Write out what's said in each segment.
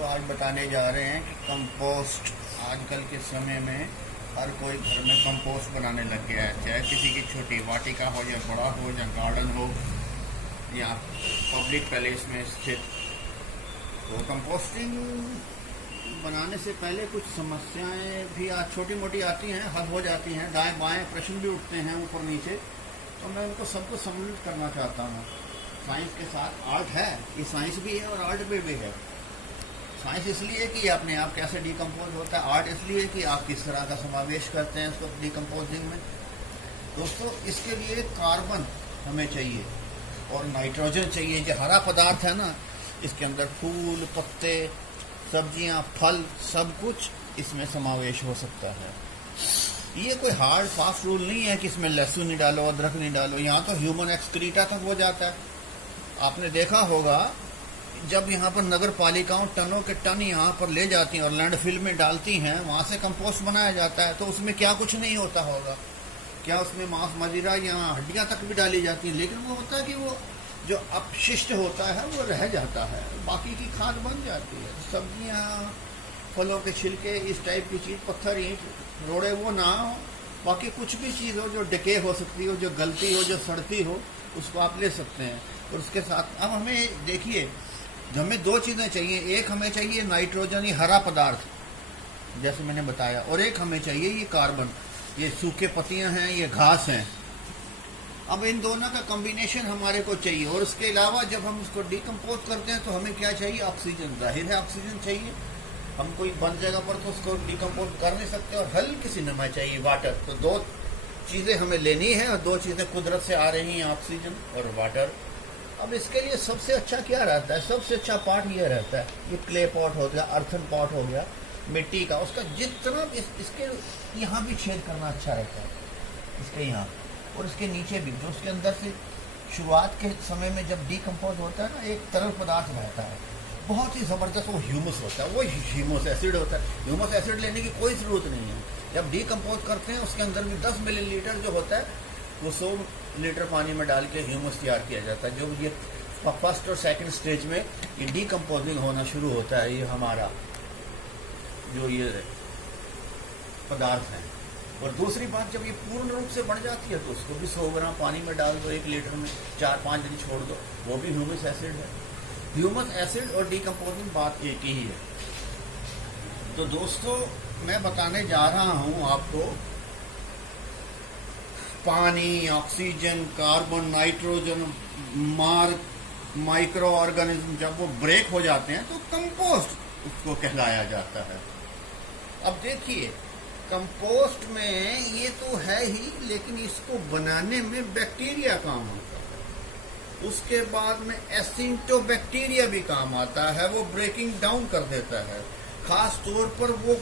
दोस्तों आज बताने जा रहे हैं कि कंपोस्ट आजकल के समय में हर कोई घर में कंपोस्ट बनाने लग गया है। चाहे किसी की छोटी वाटिका हो या बड़ा हो या गार्डन हो या पब्लिक पैलेस में स्थित, तो कंपोस्टिंग बनाने से पहले कुछ समस्याएं भी आज छोटी मोटी आती हैं, हल हो जाती हैं। दाएं बाएं प्रश्न भी उठते हैं ऊपर नीचे, तो मैं उनको सबको सम्मिलित करना चाहता हूँ। साइंस के साथ आर्ट है, ये साइंस भी है और आर्ट भी है। साइंस इसलिए कि अपने आप कैसे डिकम्पोज होता है, आर्ट इसलिए कि आप किस तरह का समावेश करते हैं इसको डिकम्पोजिंग में। दोस्तों इसके लिए कार्बन हमें चाहिए और नाइट्रोजन चाहिए। जो हरा पदार्थ है ना, इसके अंदर फूल, पत्ते, सब्जियां, फल, सब कुछ इसमें समावेश हो सकता है। ये कोई हार्ड फास्ट रूल नहीं है कि इसमें लहसुन नहीं डालो, अदरक नहीं डालो। यहाँ तो ह्यूमन एक्सक्रीटा तक हो जाता है। आपने देखा होगा जब यहाँ पर नगर पालिकाओं टनों के टन यहाँ पर ले जाती हैं और लैंडफिल में डालती हैं, वहाँ से कंपोस्ट बनाया जाता है, तो उसमें क्या कुछ नहीं होता होगा। क्या उसमें मांस मदिरा या हड्डियाँ तक भी डाली जाती हैं, लेकिन वो होता है कि वो जो अपशिष्ट होता है वो रह जाता है, बाकी की खाद बन जाती है। सब्जियाँ, फलों के छिलके, इस टाइप की चीज़, पत्थर, ईंट, रोड़े, वो ना हो, बाकी कुछ भी चीज़ हो जो डिके हो सकती हो, जो गलती हो, जो सड़ती हो, उसको आप ले सकते हैं। और उसके साथ अब हमें देखिए, हमें दो चीज़ें चाहिए। एक हमें चाहिए नाइट्रोजन, ये हरा पदार्थ जैसे मैंने बताया, और एक हमें चाहिए ये कार्बन, ये सूखे पत्तियां हैं, ये घास हैं। अब इन दोनों का कॉम्बिनेशन हमारे को चाहिए। और उसके अलावा जब हम उसको डिकम्पोज करते हैं तो हमें क्या चाहिए? ऑक्सीजन। जाहिर है ऑक्सीजन चाहिए। हम कोई बंद जगह पर तो उसको डिकम्पोज कर नहीं सकते। और हल्की सी नमी चाहिए, वाटर। तो दो चीज़ें हमें लेनी है और दो चीज़ें कुदरत से आ रही हैं, ऑक्सीजन और वाटर। अब इसके लिए सबसे अच्छा क्या रहता है? सबसे अच्छा पार्ट ये रहता है, ये क्ले पॉट हो गया, अर्थन पॉट हो गया, मिट्टी का, उसका जितना इसके यहाँ भी छेद करना अच्छा रहता है, इसके यहाँ और इसके नीचे भी, जो उसके अंदर से शुरुआत के समय में जब डिकम्पोज होता है ना, एक तरल पदार्थ रहता है बहुत ही ज़बरदस्त, वो ह्यूमस होता है, वो ह्यूमस एसिड होता है। ह्यूमस एसिड लेने की कोई ज़रूरत नहीं है। जब डिकम्पोज करते हैं उसके अंदर भी 10 मिलीलीटर जो होता है वो 100 लीटर पानी में डाल के ह्यूमस तैयार किया जाता है। जो ये फर्स्ट और सेकंड स्टेज में ये डिकम्पोजिंग होना शुरू होता है, ये हमारा जो ये पदार्थ है। और दूसरी बात, जब ये पूर्ण रूप से बढ़ जाती है तो उसको भी 100 ग्राम पानी में डाल दो, 1 लीटर में 4-5 दिन छोड़ दो, वो भी ह्यूमस एसिड है। ह्यूमस एसिड और डिकम्पोजिंग बात एक ही है। तो दोस्तों मैं बताने जा रहा हूँ आपको, पानी, oxygen, carbon, nitrogen, micro organism जब वो ब्रेक हो जाते हैं तो कंपोस्ट उसको कहलाया जाता है। अब देखिए, कंपोस्ट में ये तो है ही, लेकिन इसको बनाने में बैक्टीरिया काम आता है। उसके बाद में एसिंटोबैक्टीरिया भी काम आता है, वो ब्रेकिंग डाउन कर देता है। खास तौर पर वो,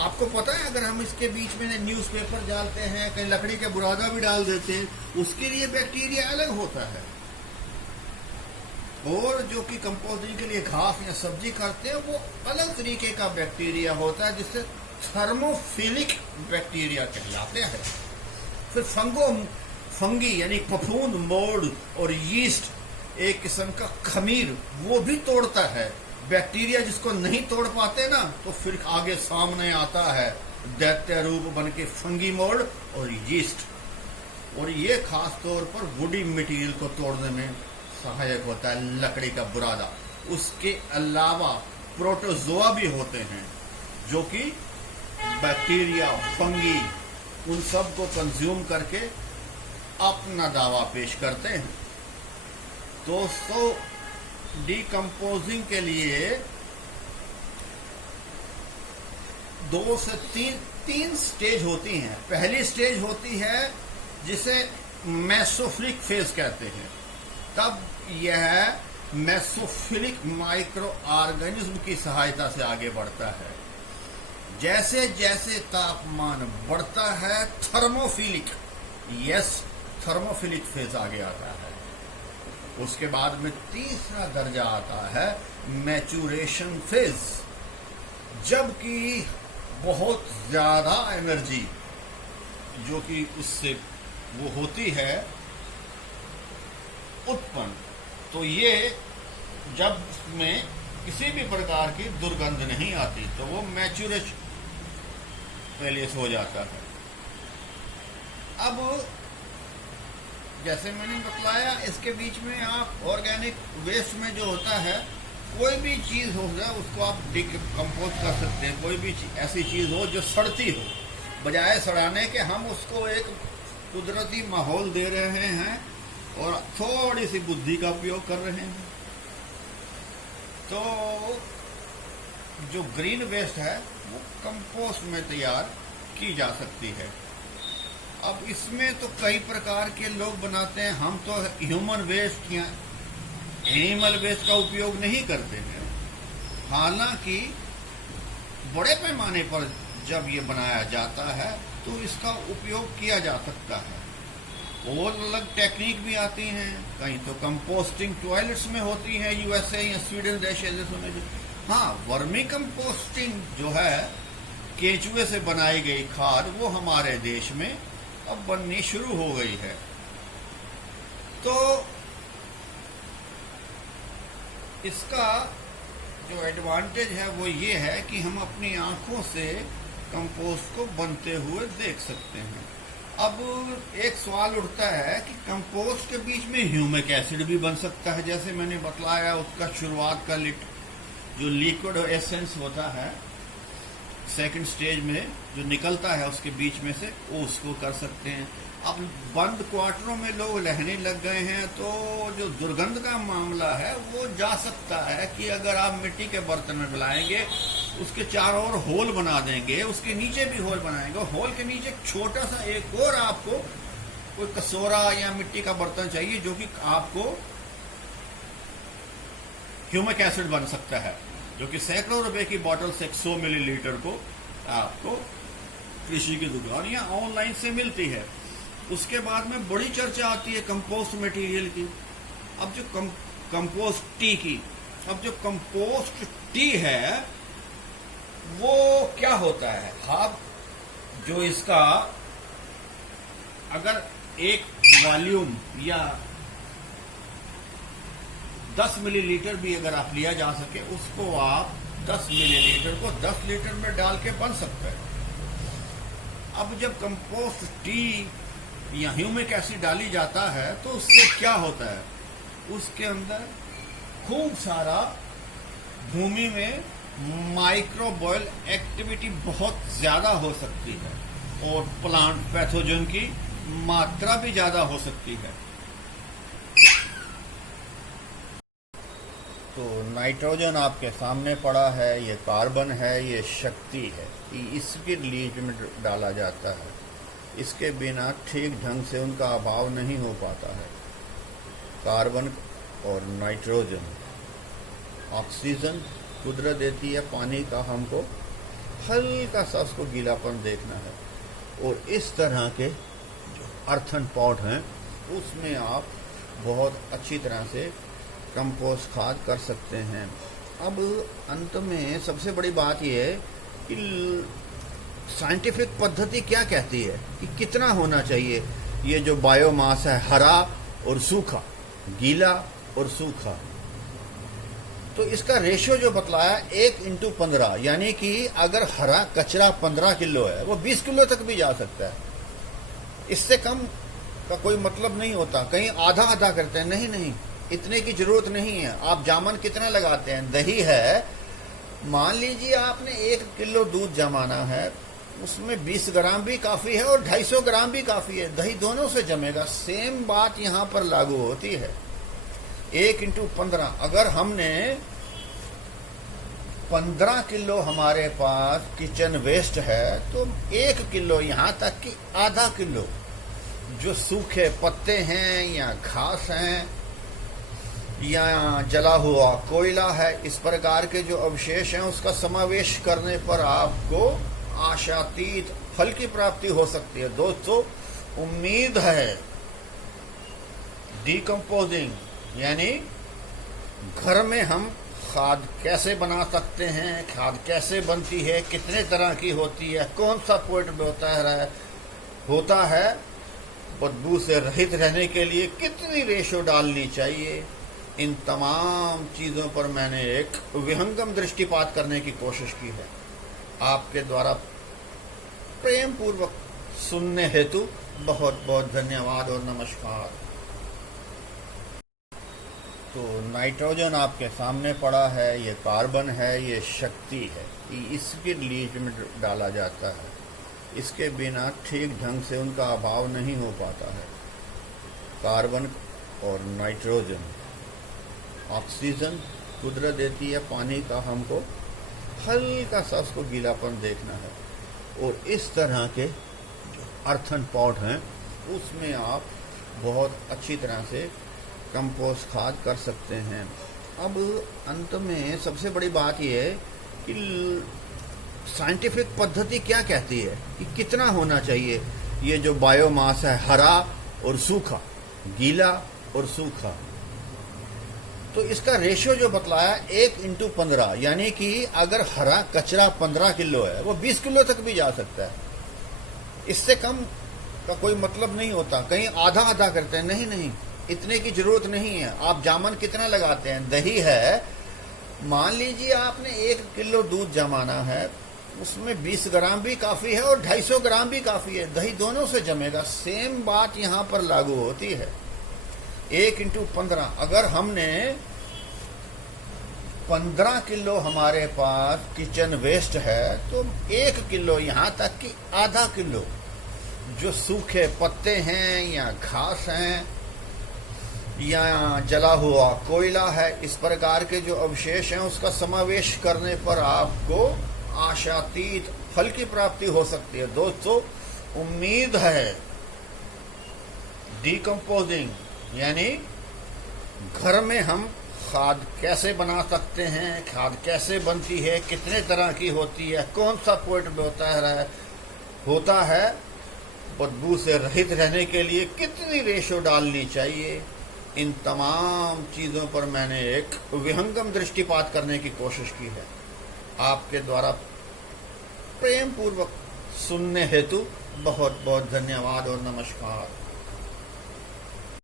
आपको पता है, अगर हम इसके बीच में न्यूज़पेपर डालते हैं, कहीं लकड़ी के बुरादा भी डाल देते हैं, उसके लिए बैक्टीरिया अलग होता है। और जो कि कंपोजिंग के लिए घास या सब्जी करते हैं, वो अलग तरीके का बैक्टीरिया होता है, जिससे थर्मोफिलिक बैक्टीरिया कहलाते हैं। फिर फंगी यानी फफूंद, मोल्ड और यीस्ट, एक किस्म का खमीर, वो भी तोड़ता है बैक्टीरिया। जिसको नहीं तोड़ पाते ना, तो फिर आगे सामने आता है दैत्य रूप बन के फंगी, मोल्ड और यीस्ट। और ये खास तौर पर वुडी मटेरियल को तोड़ने में सहायक होता है, लकड़ी का बुरादा। उसके अलावा प्रोटोजोआ भी होते हैं जो कि बैक्टीरिया, फंगी, उन सब को कंज्यूम करके अपना दावा पेश करते हैं। दोस्तों डिकम्पोजिंग के लिए 2 से 3 स्टेज होती हैं। पहली स्टेज होती है जिसे मेसोफिलिक फेज कहते हैं। तब यह मेसोफिलिक माइक्रो ऑर्गेनिज्म की सहायता से आगे बढ़ता है। जैसे जैसे तापमान बढ़ता है, थर्मोफिलिक फेज आगे आता है। उसके बाद में तीसरा दर्जा आता है मैचुरेशन फेज, जबकि बहुत ज्यादा एनर्जी जो कि उससे वो होती है उत्पन्न, तो ये जब में किसी भी प्रकार की दुर्गंध नहीं आती, तो वो मैच्योरेशन पहले से हो जाता है। अब जैसे मैंने बतलाया, इसके बीच में आप ऑर्गेनिक वेस्ट में जो होता है, कोई भी चीज़ हो जाए उसको आप डिकम्पोज कर सकते हैं। कोई भी ऐसी चीज़ हो जो सड़ती हो, बजाय सड़ाने के हम उसको एक कुदरती माहौल दे रहे हैं और थोड़ी सी बुद्धि का उपयोग कर रहे हैं। तो जो ग्रीन वेस्ट है वो कंपोस्ट में तैयार की जा सकती है। अब इसमें तो कई प्रकार के लोग बनाते हैं, हम तो ह्यूमन वेस्ट या एनिमल वेस्ट का उपयोग नहीं करते हैं। हालांकि बड़े पैमाने पर जब ये बनाया जाता है तो इसका उपयोग किया जा सकता है। और अलग टेक्निक भी आती हैं, कहीं तो कंपोस्टिंग टॉयलेट्स में होती है, यूएसए या स्वीडन देशों में। हाँ, वर्मी कंपोस्टिंग जो है, केंचुए से बनाई गई खाद, वो हमारे देश में अब बननी शुरू हो गई है। तो इसका जो एडवांटेज है वो ये है कि हम अपनी आंखों से कंपोस्ट को बनते हुए देख सकते हैं। अब एक सवाल उठता है कि कंपोस्ट के बीच में ह्यूमिक एसिड भी बन सकता है। जैसे मैंने बतलाया, उसका शुरुआत का जो लिक्विड एसेंस होता है, सेकंड स्टेज में जो निकलता है उसके बीच में से, वो उसको कर सकते हैं। अब बंद क्वार्टरों में लोग रहने लग गए हैं, तो जो दुर्गंध का मामला है वो जा सकता है कि अगर आप मिट्टी के बर्तन में मिलाएंगे, उसके चारों ओर होल बना देंगे, उसके नीचे भी होल बनाएंगे, होल के नीचे छोटा सा एक और आपको कोई कसूरा या मिट्टी का बर्तन चाहिए, जो कि आपको ह्यूमिक एसिड बन सकता है, जो कि सैकड़ों रुपए की बॉटल से 100 मिलीलीटर को आपको कृषि की दुकान या ऑनलाइन से मिलती है। उसके बाद में बड़ी चर्चा आती है कंपोस्ट मटेरियल की। अब जो कंपोस्ट टी की, अब जो कंपोस्ट टी है वो क्या होता है? आप जो इसका अगर एक वॉल्यूम या 10 मिलीलीटर भी अगर आप लिया जा सके, उसको आप 10 मिलीलीटर को 10 लीटर में डाल के बन सकते हैं। अब जब कंपोस्ट टी या ह्यूमिक एसिड डाली जाता है तो उससे क्या होता है? उसके अंदर खूब सारा भूमि में माइक्रोबायल एक्टिविटी बहुत ज्यादा हो सकती है और प्लांट पैथोजन की मात्रा भी ज्यादा हो सकती है। तो नाइट्रोजन आपके सामने पड़ा है, ये कार्बन है, ये शक्ति है, इसके लिए में डाला जाता है। इसके बिना ठीक ढंग से उनका अभाव नहीं हो पाता है। कार्बन और नाइट्रोजन, ऑक्सीजन कुदरत देती है, पानी का हमको हल्का सा उसको गीलापन देखना है। और इस तरह के जो अर्थन पॉट हैं उसमें आप बहुत अच्छी तरह से कंपोस्ट खाद कर सकते हैं। अब अंत में सबसे बड़ी बात यह है कि साइंटिफिक पद्धति क्या कहती है कि कितना होना चाहिए ये जो बायोमास है, हरा और सूखा, गीला और सूखा। तो इसका रेशियो जो बतलाया 1:15, यानी कि अगर हरा कचरा 15 किलो है, वो 20 किलो तक भी जा सकता है। इससे कम का कोई मतलब नहीं होता। कहीं आधा आधा करते हैं, नहीं, इतने की जरूरत नहीं है। आप जामन कितना लगाते हैं? दही है, मान लीजिए आपने 1 किलो दूध जमाना है, उसमें 20 ग्राम भी काफी है और 250 ग्राम भी काफी है। दही दोनों से जमेगा। सेम बात यहां पर लागू होती है। 1:15, अगर हमने 15 किलो हमारे पास किचन वेस्ट है, तो 1 किलो, यहां तक कि आधा किलो जो सूखे पत्ते हैं या घास हैं या जला हुआ कोयला है, इस प्रकार के जो अवशेष हैं, उसका समावेश करने पर आपको आशातीत फल की प्राप्ति हो सकती है। दोस्तों, उम्मीद है डीकम्पोजिंग यानी घर में हम खाद कैसे बना सकते हैं, खाद कैसे बनती है, कितने तरह की होती है, कौन सा पॉइंट में होता है, बदबू से रहित रहने के लिए कितनी रेशो डालनी चाहिए, इन तमाम चीज़ों पर मैंने एक विहंगम दृष्टिपात करने की कोशिश की है। आपके द्वारा प्रेम पूर्वक सुनने हेतु बहुत बहुत धन्यवाद और नमस्कार। तो नाइट्रोजन आपके सामने पड़ा है, ये कार्बन है, ये शक्ति है, इसके लीज में डाला जाता है। इसके बिना ठीक ढंग से उनका अभाव नहीं हो पाता है। कार्बन और नाइट्रोजन, ऑक्सीजन कुदरत देती है, पानी का हमको हल्का सा उसको गीलापन देखना है। और इस तरह के जो अर्थन पॉट हैं उसमें आप बहुत अच्छी तरह से कंपोस्ट खाद कर सकते हैं। अब अंत में सबसे बड़ी बात यह है कि साइंटिफिक पद्धति क्या कहती है कि कितना होना चाहिए ये जो बायोमास है, हरा और सूखा, गीला और सूखा। तो इसका रेशियो जो बतलाया 1:15, यानी कि अगर हरा कचरा 15 किलो है वो 20 किलो तक भी जा सकता है। इससे कम का कोई मतलब नहीं होता। कहीं आधा आधा करते हैं, नहीं, इतने की जरूरत नहीं है। आप जामन कितना लगाते हैं? दही है, मान लीजिए आपने 1 किलो दूध जमाना है, उसमें 20 ग्राम भी काफी है और 250 ग्राम भी काफी है। दही दोनों से जमेगा। सेम बात यहां पर लागू होती है। 1:15, अगर हमने 15 किलो हमारे पास किचन वेस्ट है तो 1 किलो, यहां तक कि आधा किलो जो सूखे पत्ते हैं या घास हैं या जला हुआ कोयला है, इस प्रकार के जो अवशेष हैं उसका समावेश करने पर आपको आशातीत फल की प्राप्ति हो सकती है। दोस्तों, उम्मीद है डिकम्पोजिंग यानी घर में हम खाद कैसे बना सकते हैं, खाद कैसे बनती है, कितने तरह की होती है, कौन सा पॉइंट होता है, बदबू से रहित रहने के लिए कितनी रेशो डालनी चाहिए, इन तमाम चीज़ों पर मैंने एक विहंगम दृष्टिपात करने की कोशिश की है। आपके द्वारा प्रेम पूर्वक सुनने हेतु बहुत बहुत धन्यवाद और नमस्कार।